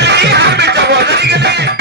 नहीं हम बेटा वो नहीं कहते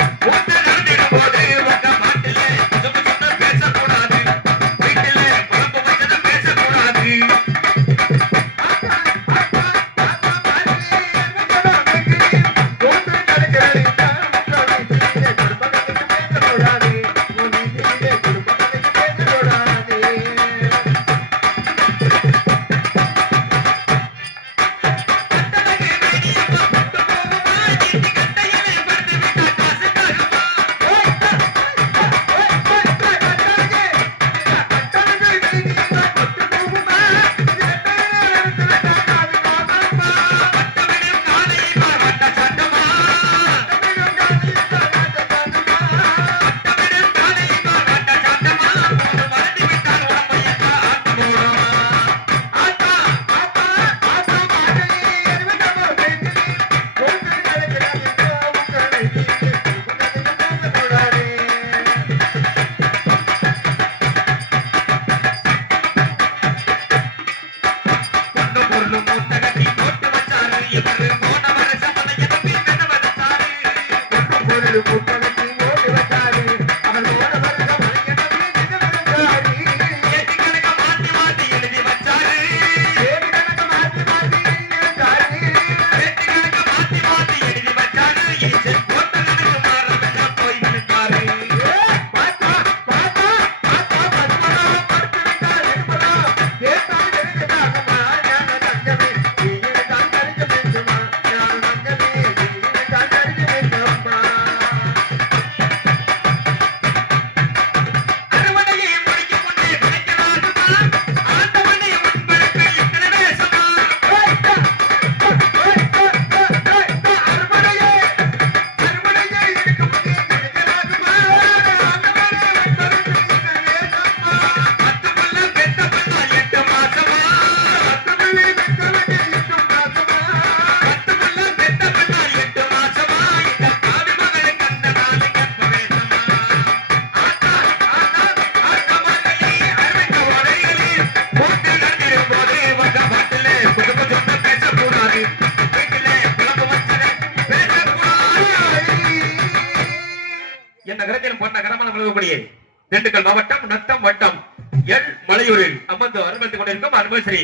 வலையூரில் அமர்ந்து அனுமதி கொண்டிருக்கும் அன்பஸ்ரீ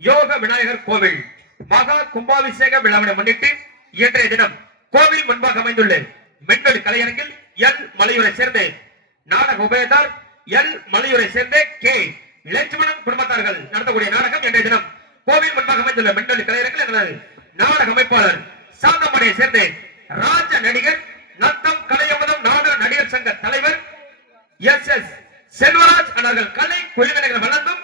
யோக விநாயகர் கோவில் மகா கும்பாபிஷேக விழாவினை முன்னிட்டு இன்றைய தினம் கோவில் முன்பாக அமைந்துள்ள மென்கள் கலையரங்கில் எல் மலையூரை சேர்ந்த நாடக உபயதார் எல் மலையூரை சேர்ந்த கே லட்சுமணன் குடும்பத்தார்கள் நடத்தக்கூடிய நாடகம் இன்றைய தினம் கோவில் முன்பாக அமைந்துள்ள மென்கள் கலையரங்கில் எங்களது நாடக அமைப்பாளர் சாந்தமடையை சேர்ந்த ராஜ நடிகர் நத்தம் கலையமதம் நாடக நடிகர் சங்க தலைவர் எஸ் எஸ் செல்வராஜ் அவர்கள் கலை குழுவினர்கள் வழங்கும்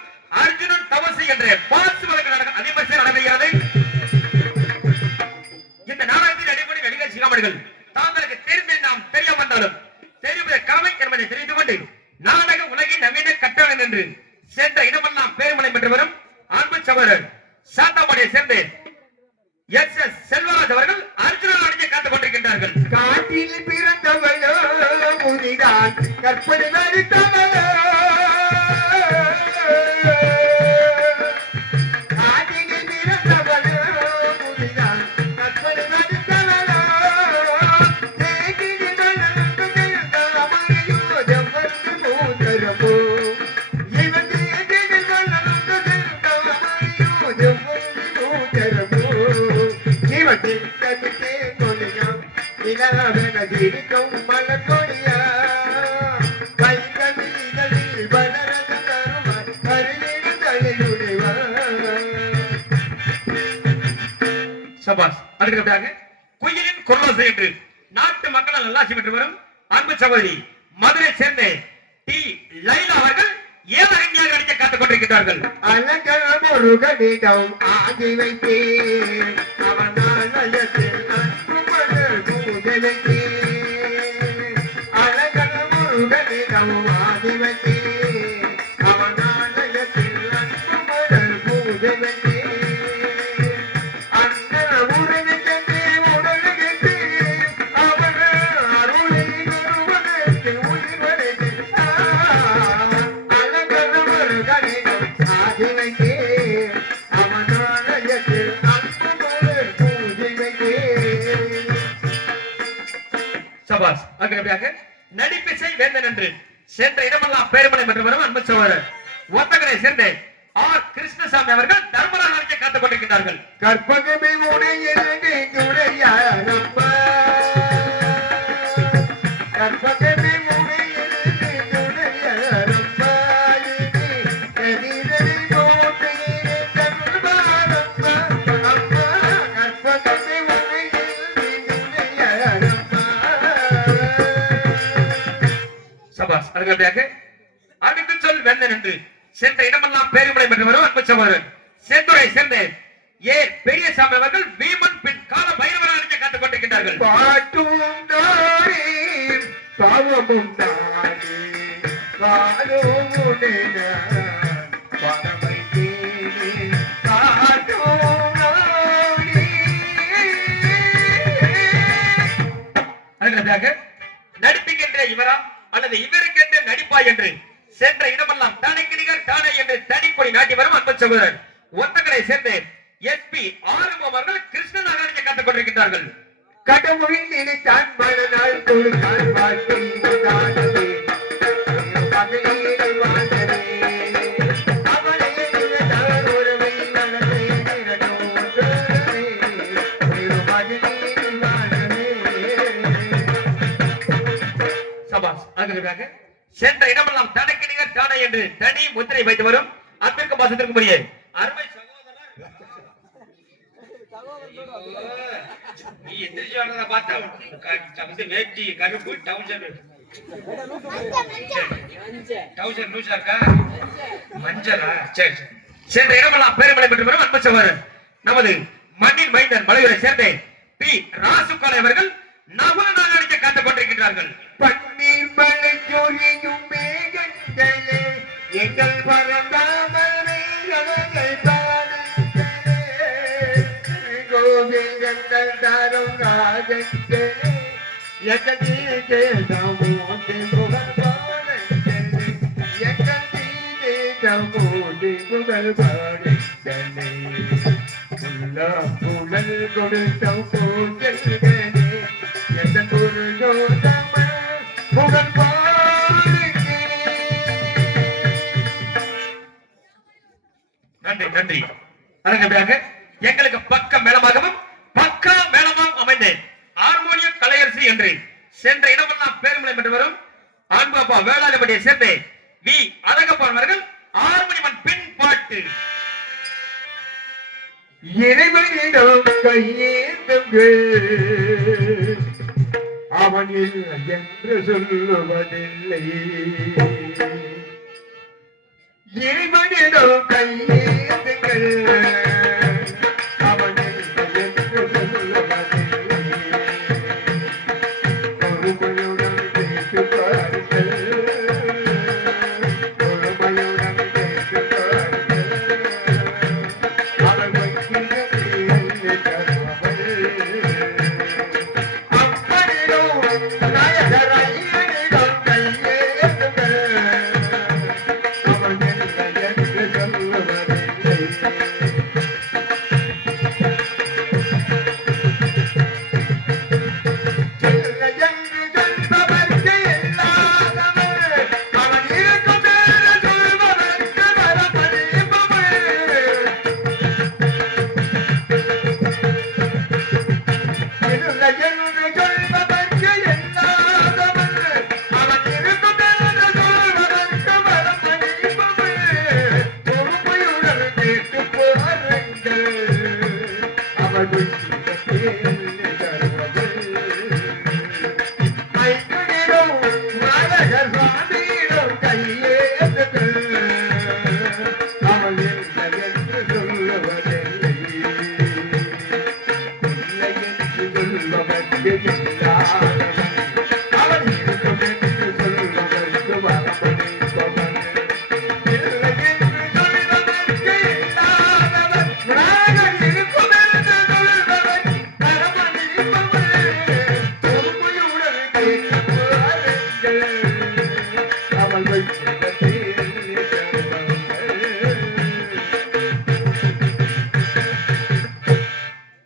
சபாஸ் அதுக்கு குயிலின் குரலோசை என்று நாட்டு மக்களால் நல்லாட்சி பெற்று வரும் அன்பு சகோதரி மதுரை சேர்ந்த டி லைலா அவர்கள் ஏவரண்யாக நடிக்க காத்துக் கொண்டிருக்கிறார்கள். அலங்கரம் ஒரு ஆகி வைத்தேன். அவனால் பூஜை சபாஸ் அங்கிருப்பாக நடிப்பிசை வேந்தன் என்று சென்ற இடமெல்லாம் பேருமலை மற்றும் வரும் அன்பு சோழர் ஒத்தகரை சேர்ந்தேன். அருகமையாக அடுத்து சொல் வேந்தன் என்று சென்ற இடமெல்லாம் பேருமலை மற்றும் வரும் அன்பு செந்துரை சேர்ந்த ஏ பெரியசாமி அவர்கள் வீமன் பின் கால பைரவராக காத்துக் கொண்டிருக்கிறார்கள் பாட்டும் பாவமும் நடிப்புகின்ற இவரா அல்லது இவருக்கென்று அப்பா என்று சென்ற இடமெல்லாம் தனக்கு நிகர் தானே என்று தனிக்கொடி நாட்டி வரும் அன்பு சகோதரர். ஒத்தகரை சேர்ந்த எஸ்பி ஆறுமுகம் அவர்கள் கிருஷ்ணன் அழைக்க காத்துக் கொண்டிருக்கிறார்கள் கடவுள் நினைத்தான் மனநாள் கொடுத்தான் வாழ்க்கை முத்திரை வைத்து வரும். அன்பிற்கும் பாசத்திற்கும் உரிய அருமை நீ எந்திரிச்சு வர்றத பார்த்தா வேட்டி கருப்பு டவுசர் லூசா இருக்கா? மஞ்சளா? சரி இடமெல்லாம் பெற்று வரும் அன்பு சகோதரர். நமது மண்ணின் மைந்தன் மலையூரை சேர்ந்த பி. ராசுக்காலை அவர்கள் நகுல அடிக்க காத்துக் கொண்டிருக்கிறார்கள் பன்னீர் மலை ஜோரியும் கொடுத்த பூஜல்களே எந்த குருஜோதம நன்றி அதற்காக எங்களுக்கு பக்க மேளமாகவும் பக்கா மேளமாகவும் அமைந்த ஹார்மோனிய கலையரசி என்று சென்ற இடமெல்லாம் பேருமலை பெற்று வரும் அன்பு அப்பா வேளாண்மையை சேர்ந்த வி. அழகப்பான் அவர்கள் ஹார்மோனியமன் பின் பாட்டு. இறைவனிடம் கையேந்துங்கள். அவன் இல்லை என்று சொல்லுவதில்லை. இறைவனிடம் கையே அவன்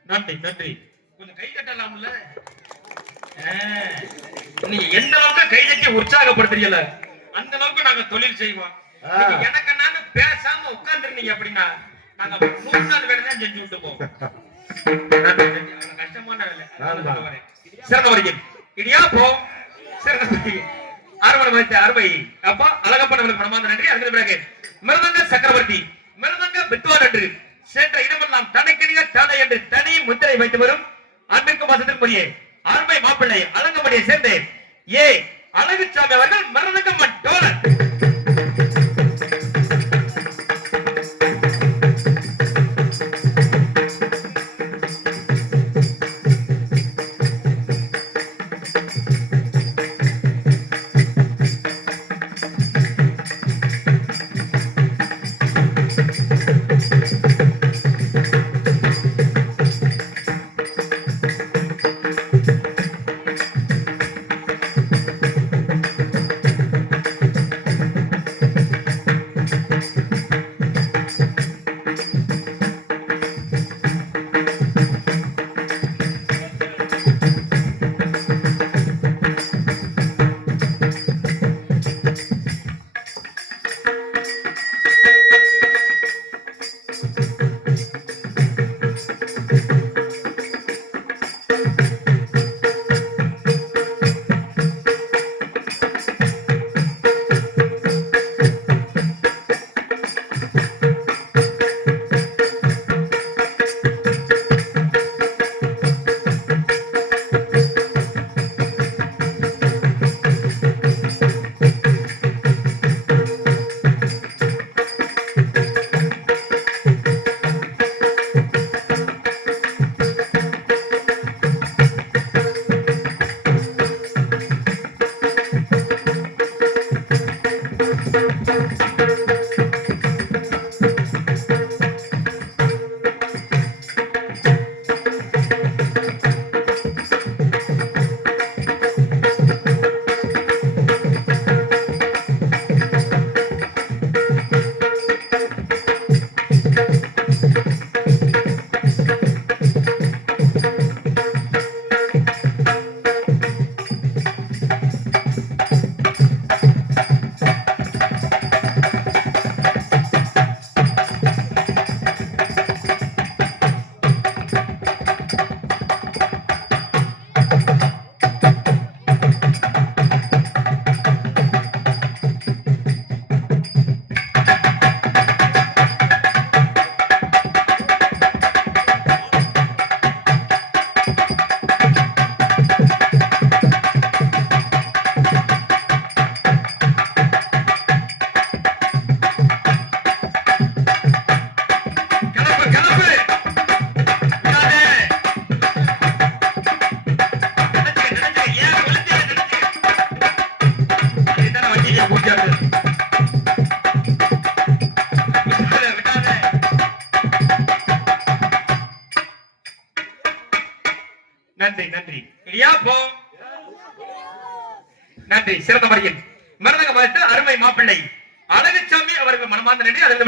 நன்றி நன்றி. கொஞ்சம் கை தட்டலாம்ல ஆ. நீ எந்த அளவுக்கு கை தட்டி உற்சாகப்படுத்துறீங்கல்ல அந்த அளவுக்கு நாங்க தொழில் செய்வோம். நீங்க எனக்கு நானு பேசாம உட்கார்ந்துருந்தீங்க அப்படின்னா நாங்க மூணு நாள் வேலை தான் செஞ்சு விட்டு போவோம் நன்றி, நன்றி. அவ்வளவு கஷ்டமான வேலை அதனால ஆமா. சொல்ல வரேன். சிறந்த வரைக்கும் இடியா போ சிறந்த வரைக்கும் அறுவடை வைத்த அறுவை அப்பா அழகப்பனவர்களுக்கு மனமார்ந்த நன்றி அதுக்கு பிறகு மிருதங்க சக்கரவர்த்தி மிருதங்க வித்வான் என்று சென்ற இடமெல்லாம் தனக்கிணிக தடை என்று தனி முத்திரை வைத்து வரும் அன்பிற்கும் வசத்திற்குரிய அருமை மாப்பிள்ளை அழகமணியை சேர்ந்து ஏ அழகுசாமி அவர்கள் மரணக்கம் டோலர்.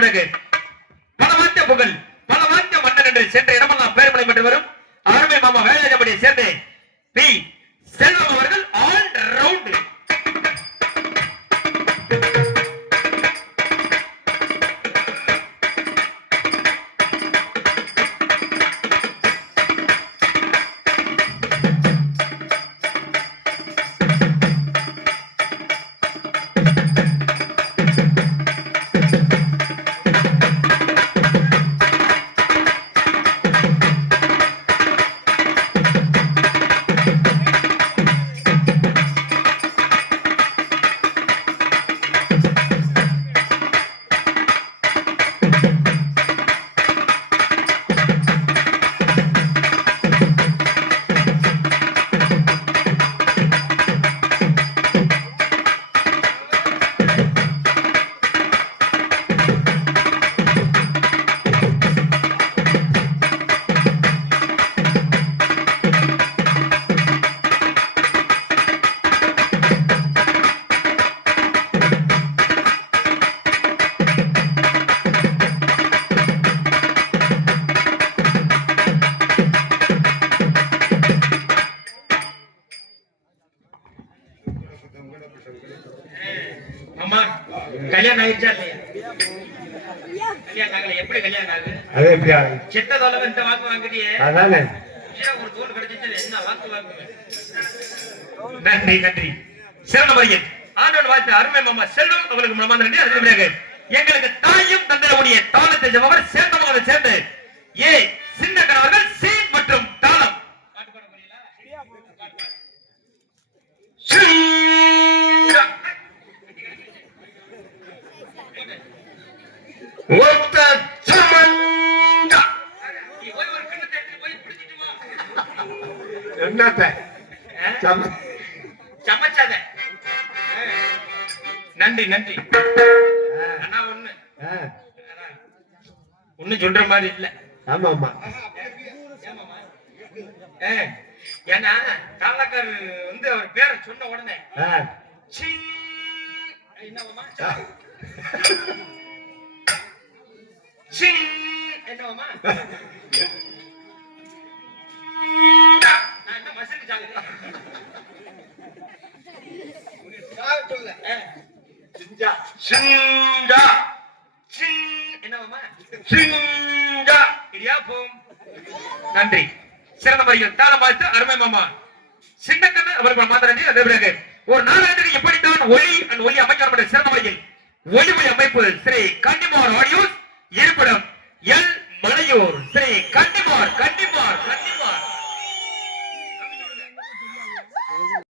பிறகு பல வாத்திய புகழ் பல வாத்திய மன்னன் என்று சென்ற இடமெல்லாம் பேர்மலை பெற்று வரும். அருமை மாமா வேலையாஜபடியை சேர்ந்து பி. செல்வம் அவர்கள் ஆள் அதானே? நன்றி நன்றி. சிறந்த முறையில் ஆண்டவன் வாழ்த்து அருமை மாமா செல்வம் அவர்களுக்கு மனமார்ந்த நன்றி அதுக்கு எங்களுக்கு தாயும் தந்திரமுடிய தாளத்தை ஜபவர் சேர்ந்த மகளை சேர்ந்து ஏ சின்ன கணவர்கள் சி மற்றும் தாளம். ஒத்த சமன். என்னத்த சமைச்சாத. நன்றி நன்றி. ஆ, அண்ணா ஒண்ணு. ஆ, ஒண்ணும் சொல்ற மாதிரி இல்ல. ஆமா ஆமா ஏன்னா தாளக்கார் வந்து அவர் பேரை சொன்ன உடனே சீ, என்னவாமா? என்னவாமா? சிங்கா. நன்றி. சிறந்த முறையில் தாளம் வாழ்த்து அருமை மாமா. சின்னக்கண்ணு அவர்கள் மாத்திரண்டி அதே பிறகு ஒரு நாளாண்டுக்கு எப்படித்தான் ஒளி அண்ட் ஒளி அமைக்கப்பட்ட சிறந்த முறையில் ஒளிமொழி அமைப்பு ஸ்ரீ கன்னிமார் ஆடியோஸ் இருப்பிடம் எல். மலையூர். ஸ்ரீ கன்னிமார் கன்னிமார் கன்னிமார்